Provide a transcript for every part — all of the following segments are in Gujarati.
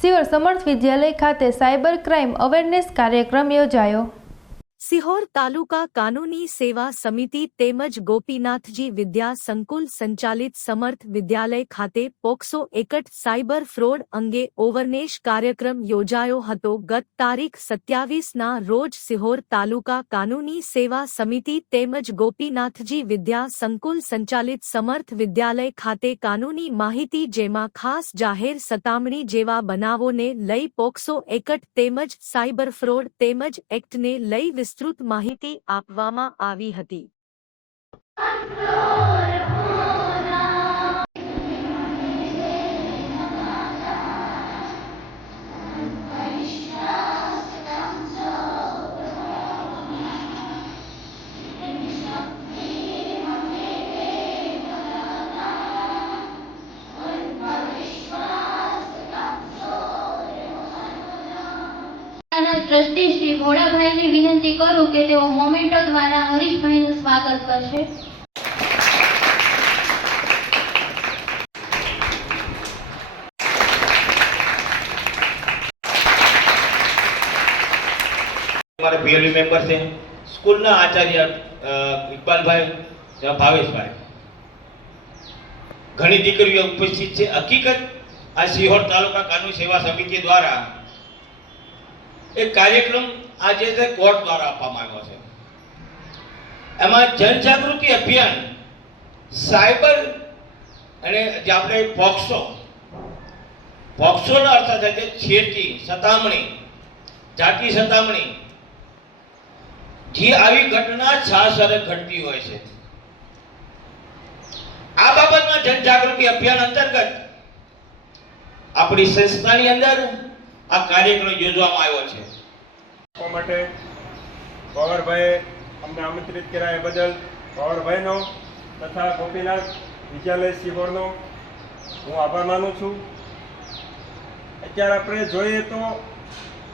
સિયોર સમર્થ વિદ્યાલય ખાતે સાયબર ક્રાઇમ અવેરનેસ કાર્યક્રમ યોજાયો. સિહોર તાલુકા કાનૂની સેવા સમિતિ તેમજ ગોપીનાથજી વિદ્યા સંકુલ સંચાલિત સમર્થ વિદ્યાલય ખાતે પોક્સો એકટ સાયબર ફ્રોડ અંગે ઓવરનેશ કાર્યક્રમ યોજાયો હતો ગત તારીખ સત્યાવીસના રોજ સિહોર તાલુકા કાનૂની સેવા સમિતિ તેમજ ગોપીનાથજી વિદ્યા સંકુલ સંચાલિત સમર્થ વિદ્યાલય ખાતે કાનૂની માહિતી જેમાં ખાસ જાહેર સતામણી જેવા બનાવોને લઈ પોક્સો એકટ તેમજ સાયબર ફ્રોડ તેમજ એક્ટને લઈ વિસ્તૃત માહિતી આપવામાં આવી હતી. શ્રી ભોળાભાઈને વિનંતી કરું કે તેઓ મોમેન્ટો દ્વારા હરીશભાઈનું સ્વાગત કરશે. મેમ્બર છે. સ્કૂલના આચાર્ય અ, ઇકબાલભાઈ ત્યાં ભાવેશભાઈ. ઘણી દીકરીઓ ઉપસ્થિત છે. હકીકત આ સિહોર તાલુકા કાનૂન સેવા સમિતિ દ્વારા એક કાર્યક્રમ આજે છે કોર્ટ દ્વારા આપવામાં આવ્યો છે. એમાં જનજાગૃતિ અભિયાન, સાયબર અને જે આપણે પોક્સો, પોક્સોનો અર્થ થાય છે છેડતી, સતામણી, જાતિ સતામણી. જે આવી ઘટના છાસરે ઘટતી હોય છે. આ બાબતમાં જનજાગૃતિ અભિયાન અંતર્ગત આપણી સંસ્થાની અંદર આ કાર્યક્રમ યોજવામાં આવ્યો છે. માટે પવારભાઈએ અમને આમંત્રિત કર્યા એ બદલ પવારભાઈનો તથા ગોપીનાથ વિદ્યાલય શિહોરનો હું આભાર માનું છું. અત્યારે આપણે જોઈએ તો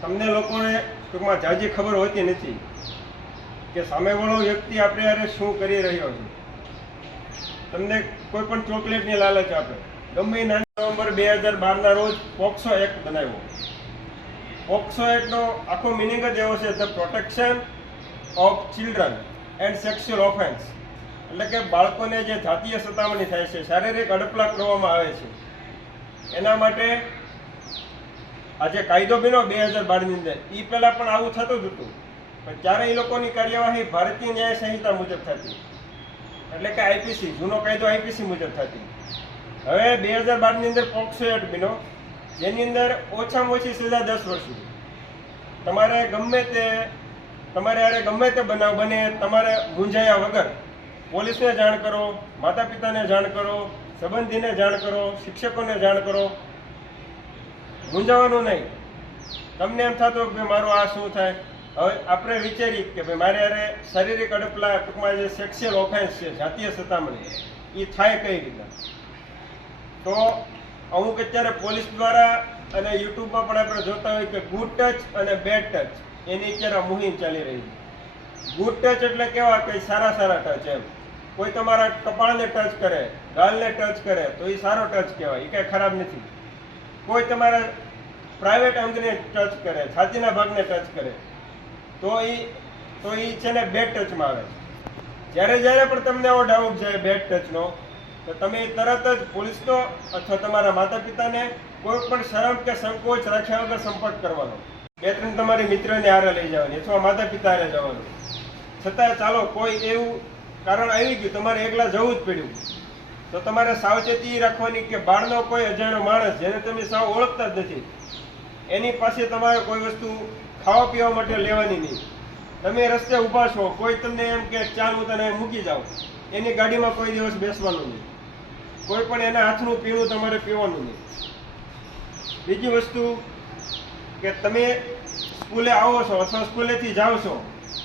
તમને લોકોને ટૂંકમાં જાજી ખબર હોતી નથી કે સામેવાળો વ્યક્તિ આપણે અરે શું કરી રહ્યો છે. તમને કોઈ પણ ચોકલેટની લાલચ આપે. ગમે નાની નવેમ્બર બે હજાર બારના રોજ પોક્સો એક્ટ બનાવ્યો. પોક્સો એક્ટનો આખો મિનિંગ જ એવો છે the protection of children and sexual offence એટલે કે બાળકોને જે જાતીય સતામણી થાય છે, શારીરિક અડપલા કરવામાં આવે છે. એના માટે આજે કાયદો બન્યો બે હજાર બારની અંદર. એ પહેલાં પણ આવું થતું જ હતું. પણ ત્યારે એ લોકોની કાર્યવાહી ભારતીય ન્યાય સંહિતા મુજબ થતી. એટલે કે આઈપીસી જૂનો કાયદો આઈપીસી મુજબ થતી. હવે બે હજાર બારની અંદર પોક્સો એક્ટ બન્યો. જેની અંદર ઓછામાં ઓછી સજા દસ વર્ષની તમારે ગમે તે, તમારે અરે ગમે તે બનાવ બને, તમારે ગુંજાયા વગર પોલીસને જાણ કરો માતા પિતાને જાણ કરો, સંબંધીને જાણ કરો, શિક્ષકોને જાણ કરો. ગુંજાવાનું નહીં. તમને એમ થતું કે ભાઈ મારું આ શું થાય? હવે આપણે વિચારી કે ભાઈ મારે અરે શારીરિક અડપલા ટૂંકમાં જે સેક્સ્યુઅલ ઓફેન્સ છે, જાતીય સતામણી એ થાય કઈ રીતના તો અમુક અત્યારે પોલીસ દ્વારા અને યુટ્યુબમાં પણ આપણે જોતા હોય કે ગુડ ટચ અને બેડ ટચ એની અત્યારે મુહિમ ચાલી રહી છે. ગુડ ટચ એટલે કેવા કે સારા સારા ટચ એમ. કોઈ તમારા કપાળને ટચ કરે, ગાલને ટચ કરે, તો એ સારો ટચ કહેવાય. એ કાંઈ ખરાબ નથી. કોઈ તમારા પ્રાઇવેટ અંગને ટચ કરે, છાતીના ભાગને ટચ કરે, તો એ તો એ છે ને બેડ ટચમાં આવે જ્યારે જ્યારે પણ તમને આવો ડાઉટ જાય બેડ ટચનો તો તમે તરત જ પોલીસનો અથવા તમારા માતા પિતાને કોઈ પણ શરમ કે સંકોચ રાખ્યા વગર સંપર્ક કરવાનો. બે ત્રણ તમારી મિત્રને આરે લઈ જવાની અથવા માતા પિતા જવાનું. છતાં ચાલો, કોઈ એવું કારણ આવી ગયું, તમારે એકલા જવું જ પડ્યું. તો તમારે સાવચેતી રાખવાની કે બહારનો કોઈ અજાણ્યો માણસ જેને તમે સાવ ઓળખતા જ નથી, એની પાસે તમારે કોઈ વસ્તુ ખાવા પીવા માટે લેવાની નહીં. તમે રસ્તે ઊભા છો, કોઈ તમને એમ કે ચાલ હું તને મૂકી જાઉં, એની ગાડીમાં કોઈ દિવસ બેસવાનું નહીં. કોઈ પણ એના હાથનું પીણું તમારે પીવાનું નહીં. બીજી વસ્તુ કે તમે સ્કૂલે આવો છો અથવા સ્કૂલેથી જાઓ છો,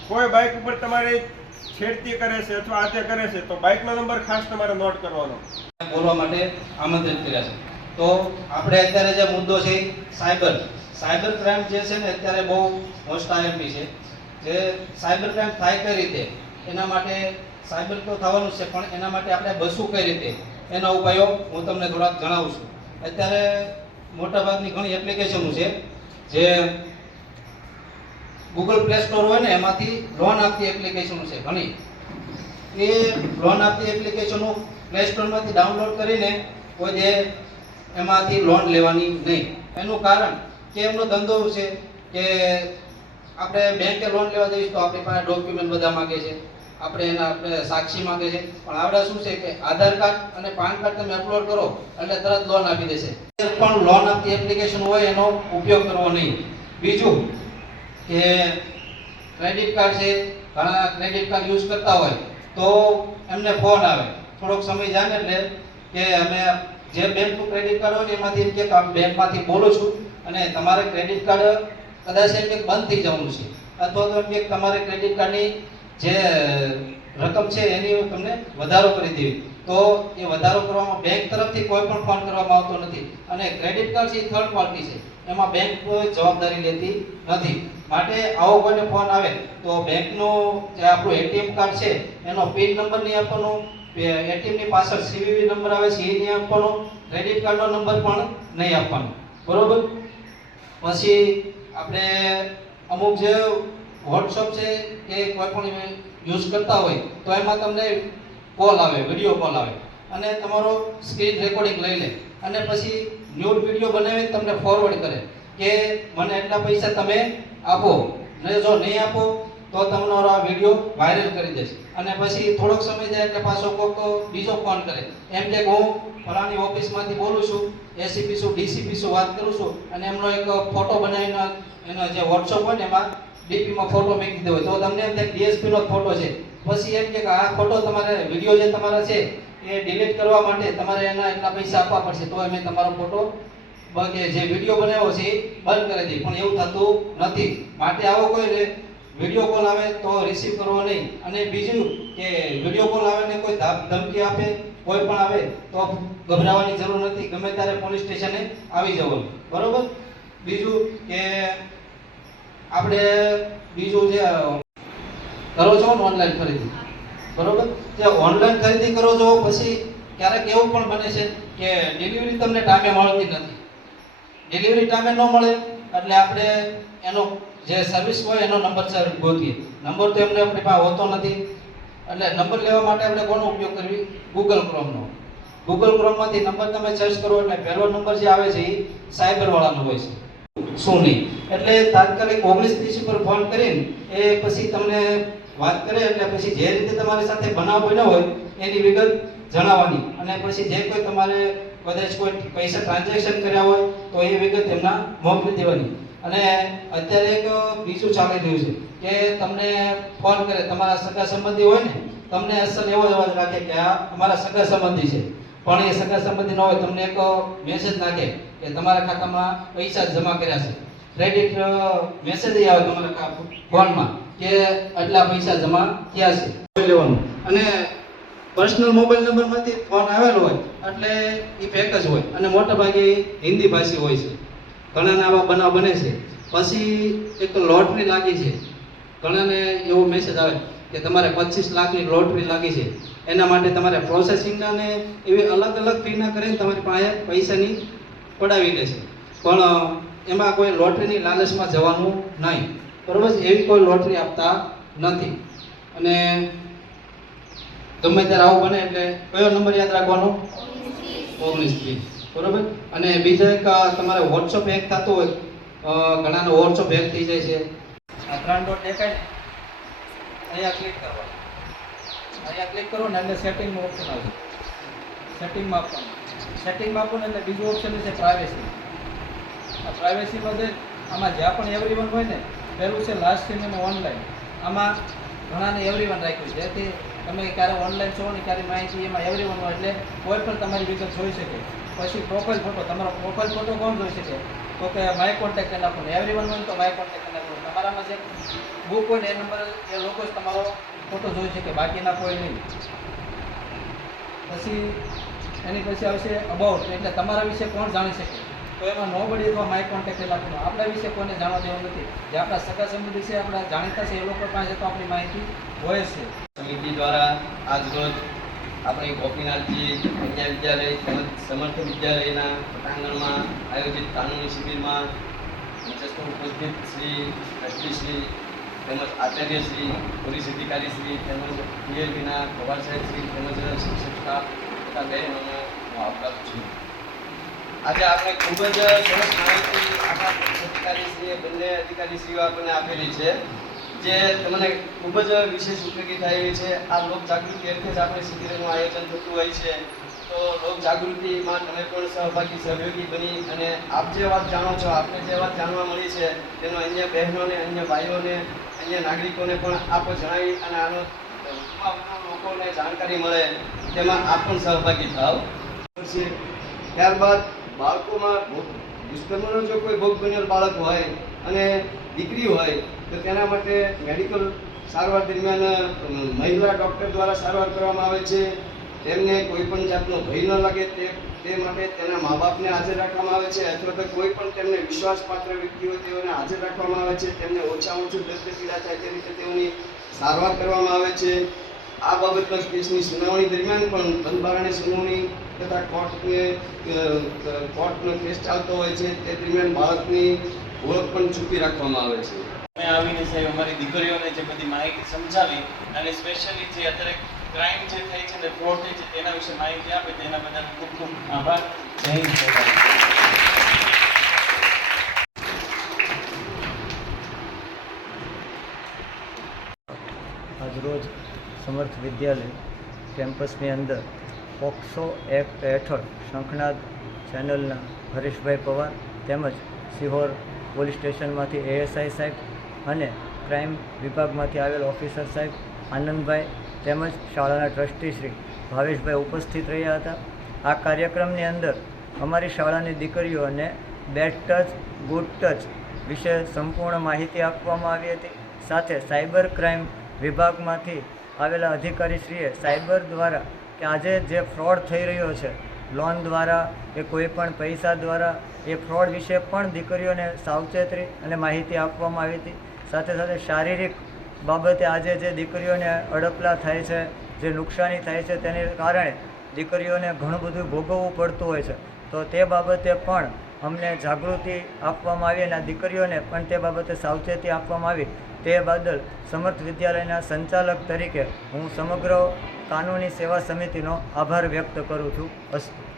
કોઈ બાઇક ઉપર તમારે છેડતી કરે છે અથવા આજે કરે છે, તો બાઇકનો નંબર ખાસ તમારે નોટ કરવાનો. બોલવા માટે આમંત્રિત કર્યા છે. તો આપણે અત્યારે જે મુદ્દો છે, સાયબર. સાયબર ક્રાઇમ જે છે ને અત્યારે બહુ મોસ્ટ આઈએમપી છે, જે સાયબર ક્રાઇમ થાય કઈ રીતે? એના માટે સાયબર તો થવાનું છે, પણ એના માટે આપણે બસવું કઈ રીતે એના ઉપાયો હું તમને થોડાક જણાવું છું. અત્યારે મોટાભાગની ઘણી એપ્લિકેશનો છે, જે ગૂગલ પ્લે સ્ટોર હોય ને, એમાંથી લોન આપતી એપ્લિકેશનો છે, ઘણી. એ લોન આપતી એપ્લિકેશનો પ્લે સ્ટોરમાંથી ડાઉનલોડ કરીને કોઈ જે એમાંથી લોન લેવાની નહીં. એનું કારણ કે એમનો ધંધો છે કે આપણે બેંકે લોન લેવા જઈશ તો આપણી પાસે ડોક્યુમેન્ટ બધા માંગે છે. આપણે એના આપણે સાક્ષી માંગે છે. પણ આવડે શું છે કે આધાર કાર્ડ અને પાન કાર્ડ તમે અપલોડ કરો એટલે તરત લોન આપી દેશે. પણ લોન આપતી એપ્લિકેશન હોય એનો ઉપયોગ કરવો નહીં. બીજું કે ક્રેડિટ કાર્ડ છે, ઘણા ક્રેડિટ કાર્ડ યુઝ કરતા હોય તો એમને ફોન આવે. થોડોક સમય જાય એટલે કે અમે જે બેંકનું ક્રેડિટ કાર્ડ હોય એમાંથી એમ કે બેંકમાંથી બોલું છું અને તમારે ક્રેડિટ કાર્ડ કદાચ એમ કે બંધ થઈ જવાનું છે. અથવા તો એમ કે તમારે ક્રેડિટ કાર્ડની જે રકમ છે એની તમને વધારો કરી દેવી તો એ વધારો કરવામાં બેંક તરફથી કોઈ પણ ફોન કરવામાં આવતો નથી. અને ક્રેડિટ કાર્ડ છે એ થર્ડ પાર્ટી છે. એમાં બેંક કોઈ જવાબદારી લેતી નથી. માટે આવો કોઈને ફોન આવે, તો બેંકનું જે આપણું એટીએમ કાર્ડ છે, એનો પિન નંબર નહીં આપવાનો. એટીએમની પાછળ સીવીવી નંબર આવે છે, એ નહીં આપવાનો. ક્રેડિટ કાર્ડનો નંબર પણ નહીં આપવાનો. બરોબર? પછી આપણે અમુક જે વોટ્સઅપ છે કે કોઈ પણ યુઝ કરતા હોય, તો એમાં તમને કોલ આવે વીડિયો કોલ આવે. અને તમારો સ્ક્રીન રેકોર્ડિંગ લઈ લે. અને પછી ન્યૂડ વીડિયો બનાવી તમને ફોરવર્ડ કરે કે મને એટલા પૈસા તમે આપો. ને જો નહીં આપો, તો તમારો આ વીડિયો વાયરલ કરી દેશે. અને પછી થોડોક સમય જાય એટલે પાછો કોક બીજો ફોન કરે. એમ કે હું ફલાની ઓફિસમાંથી બોલું છું એસીપી છું ડીસીપી છું વાત કરું છું, અને એમનો એક ફોટો બનાવીને એનો જે વોટ્સઅપ હોય ને એમાં ડીપીમાં ફોટો મૂકી દીધો તો તમને એમ થાય ડીએસપી નો ફોટો છે. પછી એમ કે આ ફોટો તમારે વીડિયો જે તમારા છે, એ ડિલીટ કરવા માટે તમારે એના એટલા પૈસા આપવા પડશે. તો અમે તમારો ફોટો કે જે વીડિયો બનાવ્યો છે બંધ કરી દે પણ એવું થતું નથી. માટે આવો કોઈ વીડિયો કોલ આવે તો રિસીવ કરવો નહીં. અને બીજું કે વીડિયો કોલ આવે ને કોઈ ધામ- ધમકી આપે, કોઈ પણ આવે, તો ગભરાવાની જરૂર નથી. ગમે ત્યારે પોલીસ સ્ટેશને આવી જવાનું. બરોબર? બીજું કે આપણે બીજું જે, કરો છો ને ઓનલાઈન ખરીદી. બરોબર? જે ઓનલાઈન ખરીદી કરો છો, પછી ક્યારેક એવું પણ બને છે કે ડિલિવરી તમને ટાઈમે મળતી નથી. ડિલિવરી ટાઈમે ન મળે, એટલે આપણે એનો જે સર્વિસ હોય એનો નંબર સર ગોતીએ નંબર તો એમને આપણી પાસે હોતો નથી. એટલે નંબર લેવા માટે આપણે કોનો ઉપયોગ કરવી? ગૂગલ ક્રોમનો ગૂગલ ક્રોમમાંથી નંબર તમે સર્ચ કરો એટલે પહેલો નંબર જે આવે છે એ સાયબરવાળાનો હોય છે. નહીં એટલે તાત્કાલિક ઓગણીસ ત્રીસ ઉપર ફોન કરીને એ પછી તમને વાત કરે એટલે પછી જે રીતે તમારી સાથે બનાવ બન્યો હોય એની વિગત જણાવવાની. અને પછી જે કોઈ તમારે કદાચ કોઈ પૈસા ટ્રાન્ઝેક્શન કર્યા હોય તો એ વિગત એમના મોકલી દેવાની. અને અત્યારે એક બીજું ચાલી રહ્યું છે કે તમને ફોન કરે, તમારા સગા સંબંધી હોય ને, તમને અસર એવો અવાજ રાખે કે આ અમારા સગા સંબંધી છે. પણ એ સગા સંબંધી ન હોય તમને એક મેસેજ નાખે કે તમારા ખાતામાં પૈસા જમા કર્યા છે. ક્રેડિટ મેસેજ આવે તમારા ફોનમાં કે આટલા પૈસા જમા થયા છે. લેવાનું. અને પર્સનલ મોબાઈલ નંબરમાંથી ફોન આવેલો હોય એટલે એ ફેક જ હોય. અને મોટા ભાગે હિન્દી ભાષી હોય છે. ઘણાના આવા બનાવ બને છે. પછી એક લોટરી લાગી છે. ઘણાને એવો મેસેજ આવે કે તમારે પચીસ લાખની લોટરી લાગી છે. એના માટે તમારે પ્રોસેસિંગના ને એવી અલગ અલગ ફીના કરીને તમારી પાસે પૈસાની પડાવી દે છે. પણ એમાં કોઈ લોટરીની લાલચમાં જવાનું નહીં. બરોબર? એવી કોઈ લોટરી આપતા નથી. અને ગમે ત્યારે આવું બને એટલે કયો નંબર યાદ રાખવાનો? ઓગણીસ ત્રીસ બરોબર? અને બીજા એક તમારે વોટ્સઅપ હેક થતું હોય ઘણાનો વોટ્સઅપ હેક થઈ જાય છે. આ ત્રણ ડોટ દેખાય અહીંયા ક્લિક કરવાનું અહીંયા ક્લિક કરો ને એટલે સેટિંગનું ઓપ્શન આવશે. સેટિંગમાં આપવાનું. સેટિંગમાં આપો ને એટલે બીજું ઓપ્શન છે પ્રાઇવેસી આ પ્રાઇવેસીમાં જે આમાં જ્યાં પણ એવરીવન હોય ને, પહેલું છે લાસ્ટ સિનેમા ઓનલાઈન આમાં ઘણાને એવરીવન રાખ્યું. છે જેથી તમે ક્યારે ઓનલાઈન છો ને ક્યારે માહિતી, એમાં એવરીવન હોય એટલે કોઈ પણ તમારી વિગત જોઈ શકે. પછી પ્રોફાઇલ ફોટો તમારો પ્રોફાઇલ ફોટો કોણ જોઈ શકે? તો કે માય કોન્ટેક્ટ કરી નાખો ને એવરીવન હોય તો માય કોન્ટેક્ટ નાખો તમારામાં જે બુક હોય ને એ નંબર એ લોકો જ તમારો ફોટો જોઈ શકે બાકીના કોઈ નહીં. પછી એની પછી આવશે અબાઉટ એટલે તમારા વિશે કોણ જાણી શકે? તો એમાં નો બળી અથવા માય કોન્ટેક્ટ લખવાનું આપણા વિશે કોઈને જાણવા દેવું નથી. જે આપણા સગા સંબંધી છે, આપણા જાણીતા છે, એ લોકો પાસે તો આપણી માહિતી હોય છે. સમિતિ દ્વારા આજ રોજ આપણી ગોપીનાથજી કન્યા વિદ્યાલય, સમર્થ વિદ્યાલયના પટાંગણમાં આયોજિત કાનૂની શિબિરમાં ઉપસ્થિત શ્રી એસપીશ્રી તેમજ આચાર્યશ્રી પોલીસ અધિકારીશ્રી તેમજ પીએલપીના પ્રભાર સાહેબશ્રી તેમજ શિક્ષક સ્ટાફ તથા બહેનોને હું આવકારું છું. આજે આપણે ખૂબ જ સરસ માહિતી આપણા અધિકારીશ્રીએ બંને અધિકારીશ્રીઓ આપણને આપેલી છે, જે તમને ખૂબ જ વિશેષ ઉપયોગી થાય એવી છે. આ લોક જાગૃતિ અર્થે જ આપણે શિબિરનું આયોજન થતું હોય છે. તો લોક જાગૃતિમાં તમે પણ સહભાગી, સહયોગી બની અને આપ જે વાત જાણો છો, આપને જે વાત જાણવા મળી છે, તેનો અન્ય બહેનોને, અન્ય ભાઈઓને અન્ય નાગરિકોને પણ આપ જણાવી અને આનો લોકોને જાણકારી મળે, તેમાં આપ પણ સહભાગી થાવ. છે ત્યારબાદ બાળકોમાં દુષ્કર્મનો જો કોઈ ભોગ બનેલ બાળક હોય અને દીકરી હોય, તો તેના માટે મેડિકલ સારવાર દરમિયાન મહિલા ડૉક્ટર દ્વારા સારવાર કરવામાં આવે છે. તેમને કોઈ પણ જાતનો ભય ન લાગે તે તે માટે તેના મા બાપને હાજર રાખવામાં આવે છે અથવા તો કોઈ પણ તેમને વિશ્વાસપાત્ર વ્યક્તિ હોય તેઓને હાજર રાખવામાં આવે છે, તેમને ઓછામાં ઓછું દર્દ પીડા થાય તે રીતે તેઓની સારવાર કરવામાં આવે છે. આ બાબતના કેસની સુનાવણી દરમિયાન પણ બંધારણીય સુનાવણી તથા કોર્ટને કોર્ટનો કેસ ચાલતો હોય છે તે દરમિયાન બાળકની ઓળખ પણ છુપી રાખવામાં આવે છે. અમે આવીને સાહેબ અમારી દીકરીઓને જે બધી માહિતી સમજાવી અને સ્પેશિયલી જે અત્યારે ક્રાઇમ જે થઈ છે ને ફ્રોડ થઈ છે, તેના વિશે માહિતી આપે, તેના બદલ ખૂબ ખૂબ આભાર. જય હિન્દ આજરોજ સમર્થ વિદ્યાલય કેમ્પસની અંદર પોક્સો એક્ટ હેઠળ શંખનાદ ચેનલના હરીશભાઈ પવાર તેમજ સિહોર પોલીસ સ્ટેશનમાંથી એએસઆઈ સાહેબ અને ક્રાઇમ વિભાગમાંથી આવેલ ઓફિસર સાહેબ આનંદભાઈ તેમજ શાળાના ટ્રસ્ટી શ્રી ભાવેશભાઈ ઉપસ્થિત રહ્યા હતા. આ કાર્યક્રમની અંદર અમારી શાળાની દીકરીઓને બેડ ટચ ગુડ ટચ વિશે સંપૂર્ણ માહિતી આપવામાં આવી હતી. સાથે સાયબર ક્રાઇમ વિભાગમાંથી આવેલા અધિકારીશ્રીએ સાયબર દ્વારા કે આજે જે ફ્રોડ થઈ રહ્યો છે, લોન દ્વારા કે કોઈ પણ પૈસા દ્વારા, એ ફ્રોડ વિશે પણ દીકરીઓને સાવચેતી અને માહિતી આપવામાં આવી હતી. સાથે સાથે શારીરિક બાબતે આજે જે દીકરીઓને અડપલા થાય છે, જે નુકસાની થાય છે, તેને કારણે દીકરીઓને ઘણું બધું ભોગવવું પડતું હોય છે. તો તે બાબતે પણ અમને જાગૃતિ આપવામાં આવી અને દીકરીઓને પણ તે બાબતે સાવચેતી આપવામાં આવી. તે બદલ સમર્થ વિદ્યાલયના સંચાલક તરીકે હું સમગ્ર કાનૂની સેવા સમિતિનો આભાર વ્યક્ત કરું છું. અસ્તુ.